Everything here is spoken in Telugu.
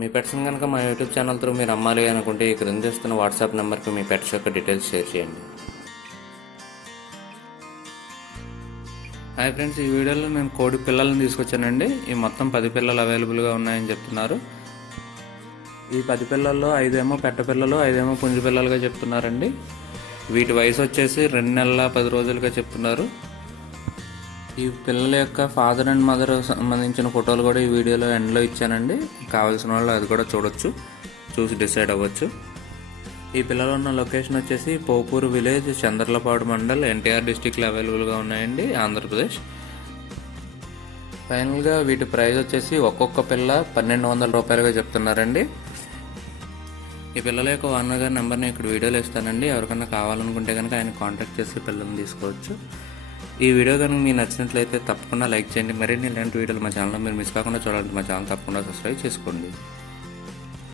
మీ పెట్స్ని కనుక మా యూట్యూబ్ ఛానల్ త్రూ మీరు అమ్మాలి అనుకుంటే ఈ క్రింద ఇస్తున్న వాట్సాప్ నెంబర్కి మీ పెట్స్ యొక్క డీటెయిల్స్ షేర్ చేయండి. హాయ్ ఫ్రెండ్స్, ఈ వీడియోలో నేను కోడి పిల్లలను తీసుకొచ్చానండి. ఈ మొత్తం 10 పిల్లలు అవైలబుల్గా ఉన్నాయని చెప్తున్నారు. ఈ 10 పిల్లల్లో 5 ఏమో పెట్ట పిల్లలు, 5 ఏమో పుంజు పిల్లలుగా చెప్తున్నారండి. వీటి వయసు వచ్చేసి 2 నెలల 10 రోజులుగా చెప్తున్నారు. ఈ పిల్లల యొక్క ఫాదర్ అండ్ మదర్ సంబంధించిన ఫోటోలు కూడా ఈ వీడియోలో ఎండ్లో ఇచ్చానండి. కావాల్సిన వాళ్ళు అది కూడా చూసి డిసైడ్ అవ్వచ్చు. ఈ పిల్లలు ఉన్న లొకేషన్ వచ్చేసి పోపూరు విలేజ్, చంద్రలపాడు మండల్, ఎన్టీఆర్ డిస్టిక్లో అవైలబుల్గా ఉన్నాయండి, ఆంధ్రప్రదేశ్. ఫైనల్గా వీటి ప్రైస్ వచ్చేసి ఒక్కొక్క పిల్ల 1200 రూపాయలుగా చెప్తున్నారండి. ఈ పిల్లల యొక్క ఓనర్ గారి నెంబర్ని ఇక్కడ వీడియోలో ఇస్తానండి. ఎవరికైనా కావాలనుకుంటే కనుక ఆయన కాంటాక్ట్ చేసి పిల్లల్ని తీసుకోవచ్చు. ఈ వీడియో కనుక మీకు నచ్చినట్లయితే తప్పకుండా లైక్ చేయండి. మరిన్ని ఇలాంటి వీడియోలు మా ఛానల్లో మీరు మిస్ కాకుండా చూడాలంటే మా ఛానల్ తప్పకుండా సబ్స్క్రైబ్ చేసుకోండి.